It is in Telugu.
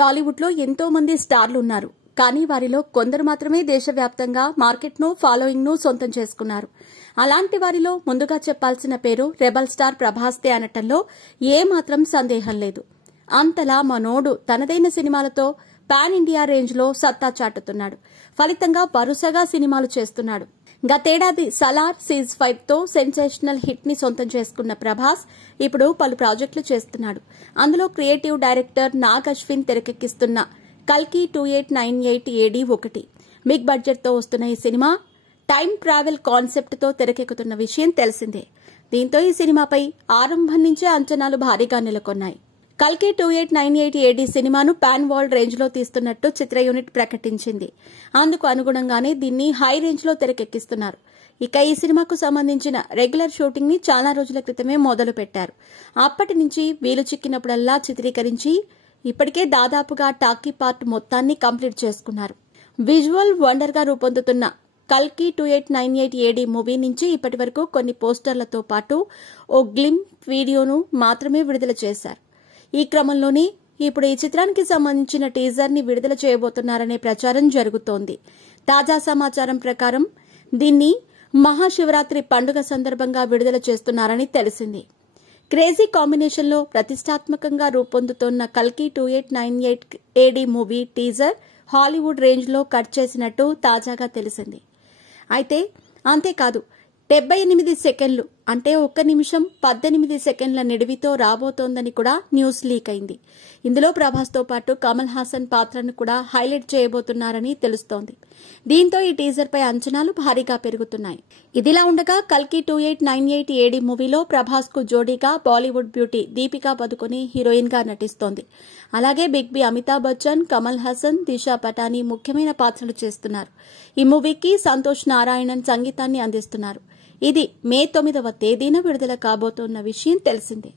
టాలీవుడ్ లో ఎంతో మంది స్టార్లు ఉన్నారు. కానీ వారిలో కొందరు మాత్రమే దేశవ్యాప్తంగా మార్కెట్ను ఫాలోయింగ్ ను సొంతం చేసుకున్నారు. అలాంటి వారిలో ముందుగా చెప్పాల్సిన పేరు రెబల్ స్టార్ ప్రభాస్దే అనటంలో ఏమాత్రం సందేహం లేదు. అంతలా మనోడు తనదైన సినిమాలతో పాన్ ఇండియా రేంజ్ లో సత్తా చాటుతున్నాడు. ఫలితంగా వరుసగా సినిమాలు చేస్తున్నాడు. గతేడాది సలార్ సీజ్ 5 తో సెన్సేషనల్ హిట్ ని సొంతం చేసుకున్న ప్రభాస్ ఇప్పుడు పలు ప్రాజెక్టులు చేస్తున్నాడు. అందులో క్రియేటివ్ డైరెక్టర్ నాగ్ అశ్విన్ తెరకెక్కిస్తున్న కల్కి 2898 AD ఒకటి. బిగ్ బడ్జెట్ తో వస్తున్న ఈ సినిమా టైం ట్రావెల్ కాన్సెప్ట్ తో తెరకెక్కుతున్న విషయం తెలిసిందే. దీంతో ఈ సినిమాపై ఆరంభం నుంచే అంచనాలు భారీగా నెలకొన్నాయి. కల్కి 2898 AD సినిమాను పాన్ వరల్డ్ రేంజ్ లో తీస్తున్నట్టు చిత్ర యూనిట్ ప్రకటించింది. అందుకు అనుగుణంగానే దీన్ని హై రేంజ్ లో తెరకెక్కిస్తున్నారు. ఇక ఈ సినిమాకు సంబంధించిన రెగ్యులర్ షూటింగ్ ని చాలా రోజుల క్రితమే మొదలు పెట్టారు. అప్పటి నుంచి వీలు చిక్కినప్పుడల్లా చిత్రీకరించి ఇప్పటికే దాదాపుగా టాకీ పార్ట్ మొత్తాన్ని కంప్లీట్ చేసుకున్నారు. విజువల్ వండర్ గా రూపొందుతున్న కల్కి 2898 AD మూవీ నుంచి ఇప్పటి వరకు కొన్ని పోస్టర్లతో పాటు ఓ గ్లిమ్ వీడియోను మాత్రమే విడుదల చేశారు. ఈ క్రమంలోనే ఇప్పుడు ఈ చిత్రానికి సంబంధించిన టీజర్ ని విడుదల చేయబోతున్నారనే ప్రచారం జరుగుతోంది. తాజా సమాచారం ప్రకారం దీన్ని మహాశివరాత్రి పండుగ సందర్భంగా విడుదల చేస్తున్నారని తెలిసింది. క్రేజీ కాంబినేషన్ లో ప్రతిష్టాత్మకంగా రూపొందుతోన్న కల్కి 2898 AD movie teaser Hollywood range లో కట్ చేసినట్టు తాజాగా తెలిసింది. అయితే అంతేకాదు 78 సెకండ్లు అంటే 1 నిమిషం 18 సెకండ్ల నిడివితో రాబోతోందని కూడా న్యూస్ లీక్ అయింది. ఇందులో ప్రభాస్ తో పాటు కమల్ హాసన్ పాత్రను కూడా హైలైట్ చేయబోతున్నారని తెలుస్తోంది. దీంతో ఈ టీజర్ పై అంచనాలు భారీగా పెరుగుతున్నాయి. ఇదిలా ఉండగా కల్కి 2898 AD మూవీలో ప్రభాస్ కు జోడీగా బాలీవుడ్ బ్యూటీ దీపికా పదుకొనె హీరోయిన్ గా నటిస్తోంది. అలాగే బిగ్ బి అమితాబ్ బచ్చన్, కమల్ హాసన్, దిశా పటానీ ముఖ్యమైన పాత్రలు చేస్తున్నారు. ఈ మూవీకి సంతోష్ నారాయణన్ సంగీతాన్ని అందిస్తున్నారు. ఇది మే 9వ తేదీన విడుదల కాబోతున్న విషయం తెలిసిందే.